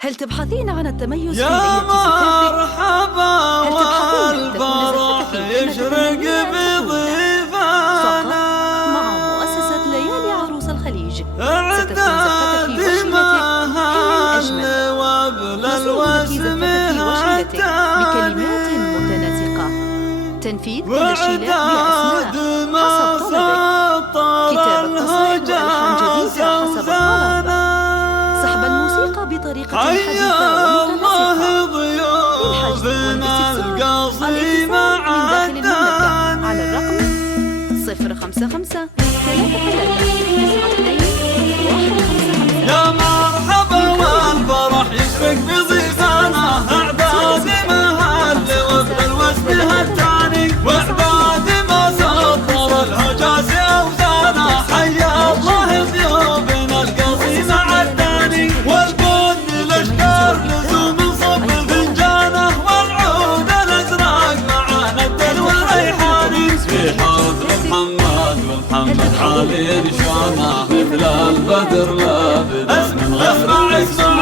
هل تبحثين عن التميز يا في ليلة مرحبا والفرح يشرق بضيفانا مع مؤسسة ليالي عروس الخليج اعداد مهل وابل الوسم بكلمات متناسقة، تنفيذ كل الشيلات بأسماء حسب طلبك، كتابة قصائد وألحان جديدة حسب الطلب، سحب الموسيقى بطريقة حديثة ومتناسقة، ضيوفنا القصيم عدانا على الرقم 055 33 يا مرحبا والفرح يشرق بضيفانا اعداد مهل وابن الوسم هالتاني واعداد ما سطر الهجاس اوزانا حيا الله ضيوفنا القصيم عداني والبن الاشكار لزوم صب فنجانه والعود الازرق معانا الدلو الريحاني في حضر محمد ومحمد علي نشانه مثل البدر لابد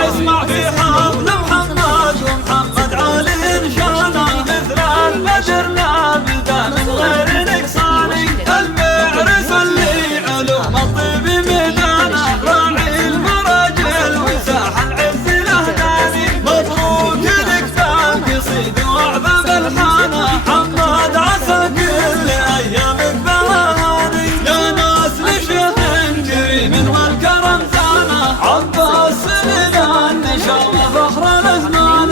اسمع في حضر محمد ومحمد علي نشانه مثل البدر لابد من غير نقصاني المعرس اللي علوم الطب ميدانه راعي المراجل وساح العز الاهداني مبروك لك فالقصيد واعظم الحانه حماد عسى كل ايامك بهاني يا ناس لشيخ كريم والكرم زانه عباس سندان نشر فخر الازمان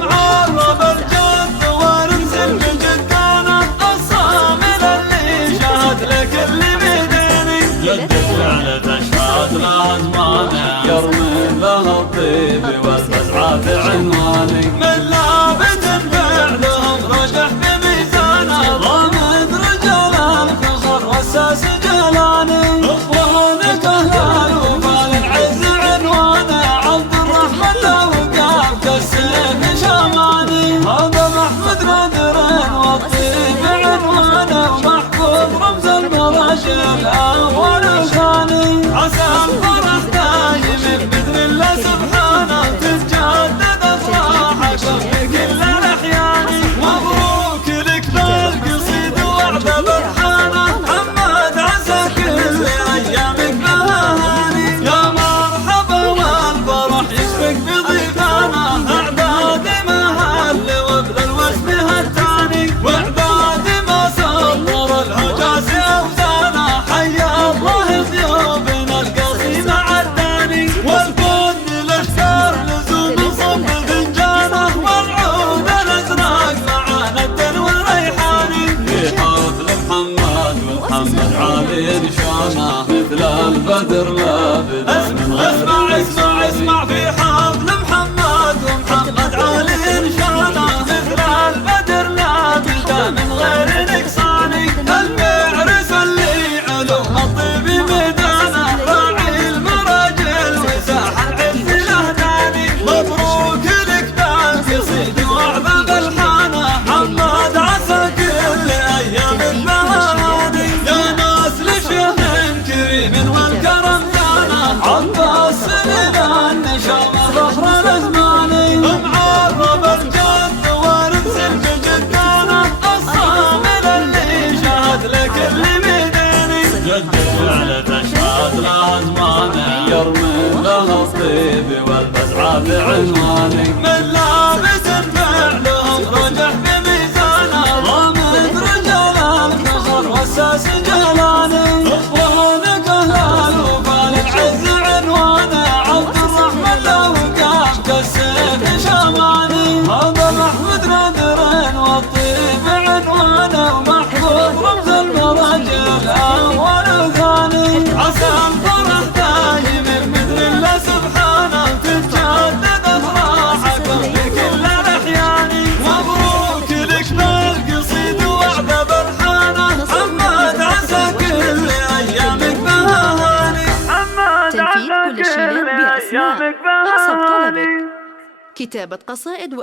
معرب الجد وارمسل بجدانه الصامل اللي شهد لك اللي بيديني جد فعل تشهد له ازمانه يرمي له الطيب والفزعات عنواني من لابد فعلهم رجح بميزانه ضامن رجال الفخر والساس جلاني اخوانك اهل الوفا للعز عنوانه عبد الرحمن لو قام كالسيف شماني هذا محمد غدر والطيب عنوانه ومحفوظ رمز المراشل اول ثاني عسى الفرح دايم باذن الله سبحانه تتجدد افراحكم في كل الاحيان مبروك لك بالقصيد وعد برحانه حماد عسى كل ايامك بهاني يا مرحبا والفرح يشرق بضيفانا اعداد مهل وابن الوسم هالتاني واعداد ما سطر الهجاس اوزانا حيا الله ضيوفنا القصيم عداني والبن الاشكار لزوم صب فنجانه والعود الازرق معانا الدلو الريحاني في حضر محمد ومحمد علي نشانه مثل البدر لابد اسمع في حضر محمد ومحمد علي نشانه مثل البدر لابد من غير نقصاني المعرس اللي علوم الطب ميدانه راعي المراجل وساح العز الاهداني مبروك لك بالقصيد واعظم الحانه حماد عسى كل ايامك بهاني يا ناس لشيخ كريم والكرم زانه عباس سندان نشر فخر الازمان معرب الجد وارمسل بجدانه الصامل اللي شهد لك اللي بيديني جد فعل تشهد له ازمانه يرمي له الطيب والفزعات عنواني من لابس فعلهم رجح بميزانه ضامن رجال الفخر والساس جلاني اخوانك اهل الوفا للعز عنوانه عبد الرحمن لو قام كالسيف شماني هذا محمد غدر والطيب عنوانه ومحفوظ رمز المراجل اول ثاني عسى الفرح دايم باذن الله سبحانه تتجدد افراحكم في كل الاحيان مبروك لك بالقصيد وعد برحانه حماد عسى كل ايامك بهاني تنفيذ كل الشيلات بأسماء حسب طلبك، كتابة قصائد